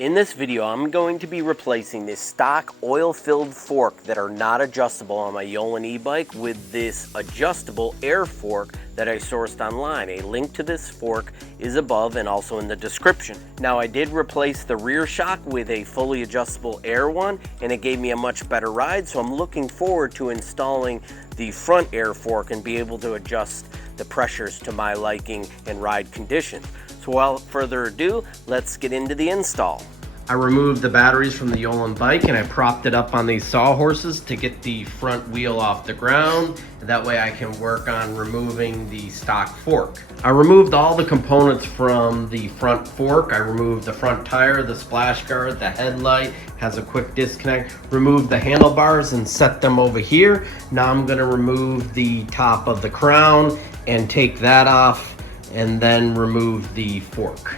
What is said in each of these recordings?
In this video, I'm going to be replacing this stock oil-filled fork that are not adjustable on my Yolin e-bike with this adjustable air fork that I sourced online. A link to this fork is above and also in the description. Now, I did replace the rear shock with a fully adjustable air one, and it gave me a much better ride, so I'm looking forward to installing the front air fork and be able to adjust the pressures to my liking and ride conditions. So without further ado, let's get into the install. I removed the batteries from the Yolin bike and I propped it up on these sawhorses to get the front wheel off the ground. That way I can work on removing the stock fork. I removed all the components from the front fork. I removed the front tire, the splash guard, the headlight, has a quick disconnect. Removed the handlebars and set them over here. Now I'm gonna remove the top of the crown and take that off and then remove the fork.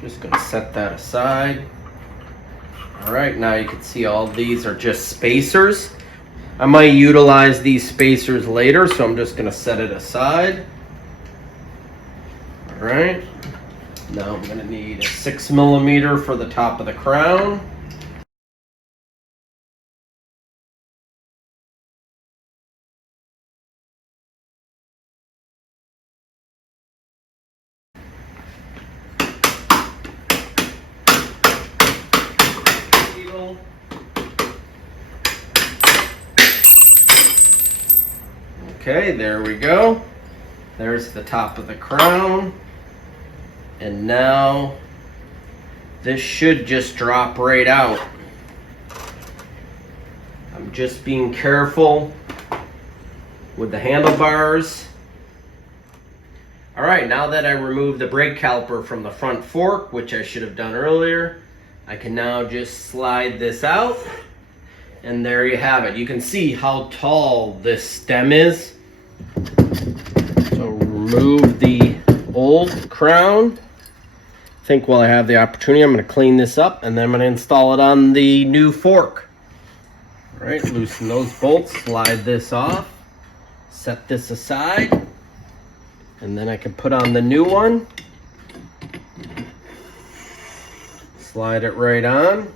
Just gonna set that aside. All right, now you can see all these are just spacers. I might utilize these spacers later, so I'm just gonna set it aside. All right, now I'm gonna need a 6mm for the top of the crown. Okay, there we go. There's the top of the crown. And now this should just drop right out. I'm just being careful with the handlebars. All right, now that I removed the brake caliper from the front fork, which I should have done earlier, I can now just slide this out. And there you have it. You can see how tall this stem is. So remove the old crown. I think while I have the opportunity, I'm going to clean this up and then I'm going to install it on the new fork. All right, loosen those bolts, slide this off, set this aside, and then I can put on the new one. Slide it right on.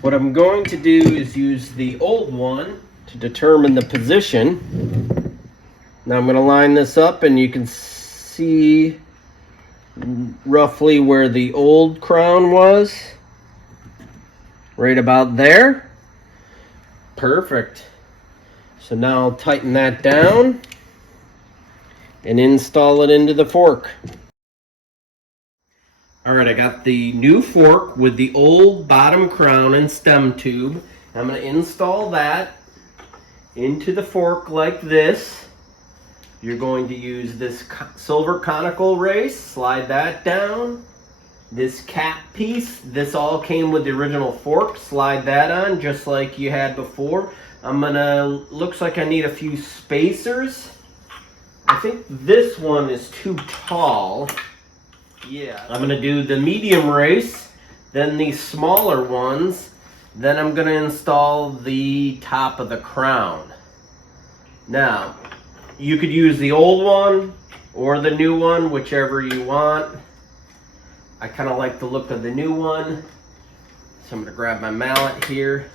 What I'm going to do is use the old one to determine the position. Now I'm going to line this up and you can see roughly where the old crown was. Right about there. Perfect. So now I'll tighten that down and install it into the fork. Alright, I got the new fork with the old bottom crown and stem tube. I'm going to install that into the fork like this. You're going to use this silver conical race, slide that down. This cap piece, this all came with the original fork, slide that on just like you had before. Looks like I need a few spacers. I think this one is too tall. Yeah, I'm gonna do the medium race, then these smaller ones, then I'm gonna install the top of the crown. Now, you could use the old one or the new one, whichever you want. I kind of like the look of the new one, so I'm gonna grab my mallet here,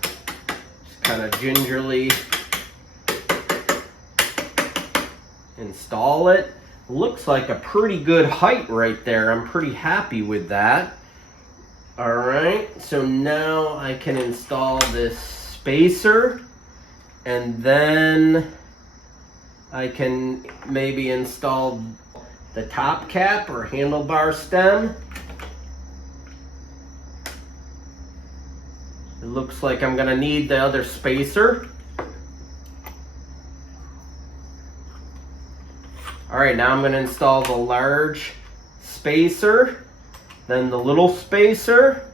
just kind of gingerly install it. Looks like a pretty good height right there. I'm pretty happy with that. All right, so now I can install this spacer and then I can maybe install the top cap or handlebar stem. It looks like I'm gonna need the other spacer. All right, now I'm going to install the large spacer, then the little spacer,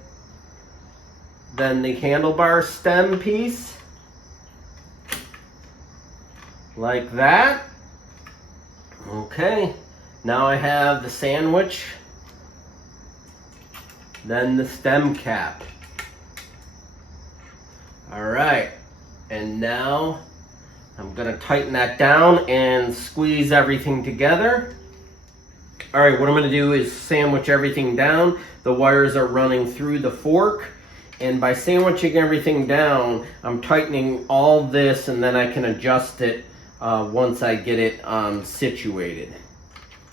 then the handlebar stem piece, like that. Okay, now I have the sandwich, then the stem cap. All right, and now I'm gonna tighten that down and squeeze everything together. All right, what I'm gonna do is sandwich everything down. The wires are running through the fork, and by sandwiching everything down, I'm tightening all this, and then I can adjust it once I get it situated.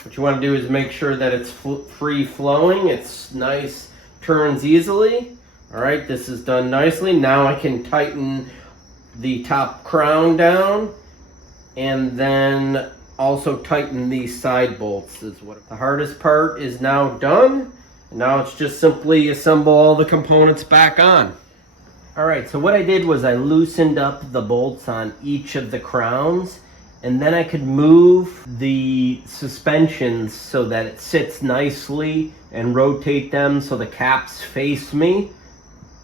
What you wanna do is make sure that it's free flowing, it's nice, turns easily. All right, this is done nicely. Now I can tighten the top crown down, and then also tighten these side bolts. Is what the hardest part is now done. Now it's just simply assemble all the components back on. All right, so what I did was I loosened up the bolts on each of the crowns, and then I could move the suspensions so that it sits nicely and rotate them so the caps face me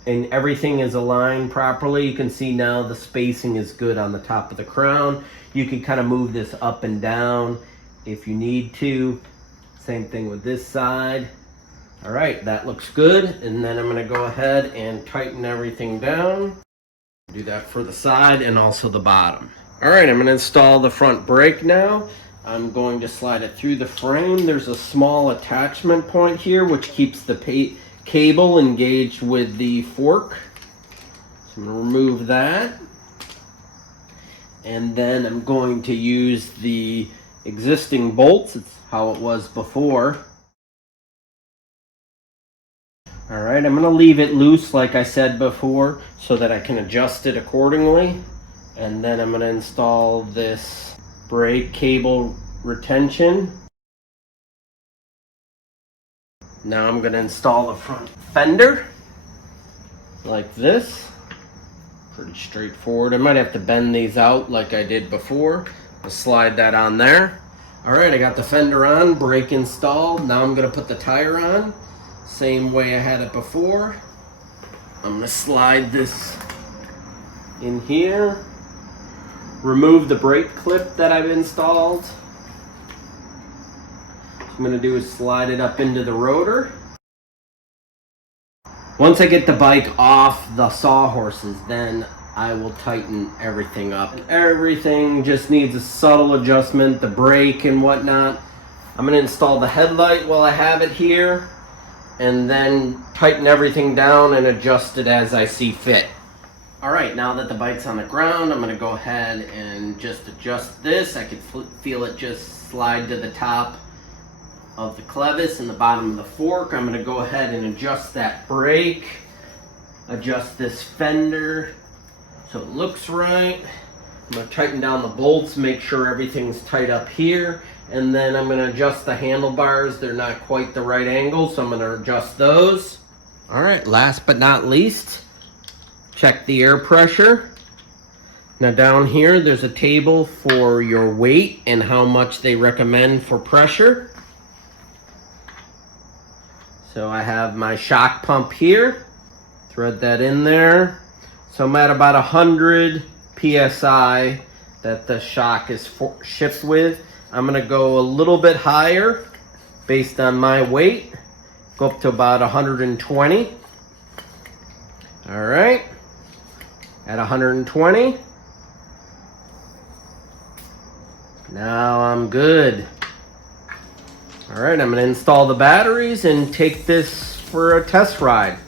and everything is aligned properly. You can see now the spacing is good on the top of the crown. You can kind of move this up and down if you need to. Same thing with this side. All right, that looks good. And then I'm gonna go ahead and tighten everything down. Do that for the side and also the bottom. All right, I'm gonna install the front brake now. I'm going to slide it through the frame. There's a small attachment point here which keeps the cable engaged with the fork. So I'm gonna remove that. And then I'm going to use the existing bolts. It's how it was before. All right, I'm gonna leave it loose like I said before so that I can adjust it accordingly. And then I'm gonna install this brake cable retention. Now I'm gonna install the front fender like this. Pretty straightforward. I might have to bend these out like I did before. I'll slide that on there. All right, I got the fender on, brake installed. Now I'm gonna put the tire on. Same way I had it before. I'm gonna slide this in here. Remove the brake clip that I've installed. What I'm gonna do is slide it up into the rotor. Once I get the bike off the sawhorses, then I will tighten everything up. Everything just needs a subtle adjustment, the brake and whatnot. I'm gonna install the headlight while I have it here, and then tighten everything down and adjust it as I see fit. All right, now that the bike's on the ground, I'm gonna go ahead and just adjust this. I can feel it just slide to the top of the clevis and the bottom of the fork. I'm gonna go ahead and adjust that brake, adjust this fender so it looks right. I'm gonna tighten down the bolts, make sure everything's tight up here, and then I'm gonna adjust the handlebars. They're not quite the right angle, so I'm gonna adjust those. All right, last but not least, check the air pressure. Now down here, there's a table for your weight and how much they recommend for pressure. So I have my shock pump here, thread that in there. So I'm at about 100 PSI that the shock is shipped with. I'm gonna go a little bit higher based on my weight, go up to about 120. All right, at 120. Now I'm good. All right, I'm gonna install the batteries and take this for a test ride.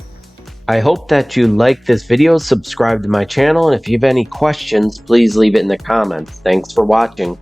I hope that you liked this video, subscribe to my channel, and if you have any questions, please leave it in the comments. Thanks for watching.